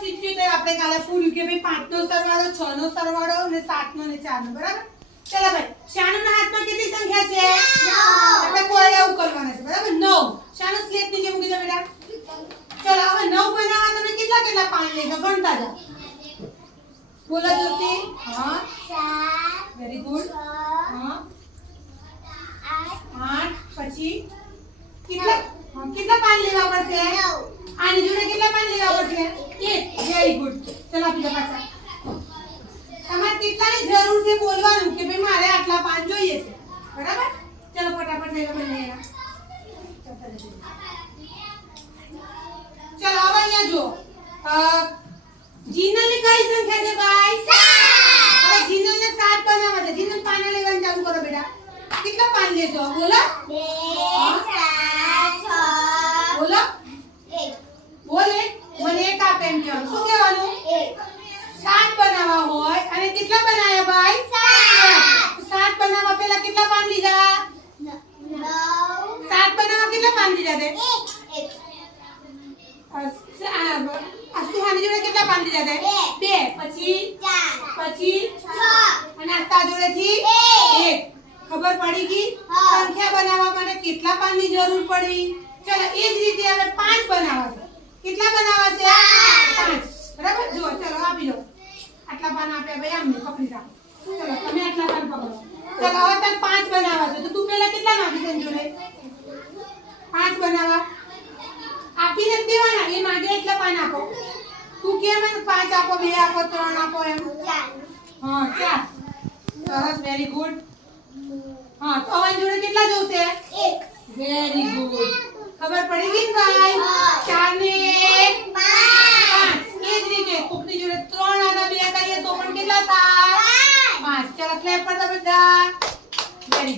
સિત્યોતેર આપણે કાલે પૂર્યું કે ભાઈ પાંચ નો સરવાળો છ નો સરવાળો અને સાત નો ને ચાર નો બરાબર? ચલો ભાઈ શાનુના હાથમાં કેટલી સંખ્યા છે? આપણે એવું કરવાનું છે બરાબર? નવ. શાનુ સ્લેટ નીચે મૂકી દો બેટા. ચલો હવે નવ બનાવવા તમે કેટલા કેટલા પાણી લેજો? ગણતા જાઓ. બોલો જ્યોતિ હા. વેરી ગુડ હા. આઠ પછી કેટલા કેટલા પાણી લેવા પડશે આની જોડે કેટલા પાન લેવા પડશે એક વેરી ગુડ ચલો આપી દો પાછા. તમારે કેટલાની જરૂર છે બોલવાનું કે ભાઈ મારે આટલા પાન જોઈએ છે? બરાબર? ચલો ફટાફટ લઈ લો બંને ચલો હવે અહીંયા જો જીનલની કઈ સંખ્યા છે ભાઈ? હવે જીનલને સાત બનાવવા છે. જીનલ પાના લેવાનું ચાલુ કરો બેટા. કેટલા પાન લેજો? બોલો. બોલો. બોલે મને એક આપે એમ કહેવાનું. શું કહેવાનું? સાત બનાવવા હોય. અને કેટલા બનાયા ભાઈ? સાત સાત બનાવવા પહેલા કેટલા પાન લીધા? સાત બનાવવા કેટલા પાન લીધા તે? સુહાની જોડે કેટલા પાન લીધા તે? બે. પછી? પછી? અને આ તા જોડેથી? એક. ખબર પડી ગઈ. સંખ્યા બનાવવા માટે કેટલા પાનની જરૂર પડી? ચલો એ જ રીતે હવે પાંચ બનાવવા છે કેટલા બનાવવા છે પાંચ બરાબર જો ચલો આપી દો આટલા પાન આપ્યા ભાઈ આમને પકડી રાખો. ચલો તમે આટલા પાન પકડો. ચલો હવે તાર પાંચ બનાવવા છે. તો તું પહેલા કેટલા માંગી છે એની પાંચ બનાવવા. આપીને જ દેવાના. એ માંગે એટલા પાન આપો. તું કેમ પાંચ આપો બે આપો ત્રણ આપો એમ. હા ચાર. સરસ વેરી ગુડ હા તો અવાજ જોડે કેટલા જોશે? વેરી ગુડ ખબર પડી ગઈ ભાઈ? ચાર ને એક પાંચ એ જ રીતે કોકની જોડે ત્રણ અને બે કરીએ તો પણ કેટલા થાય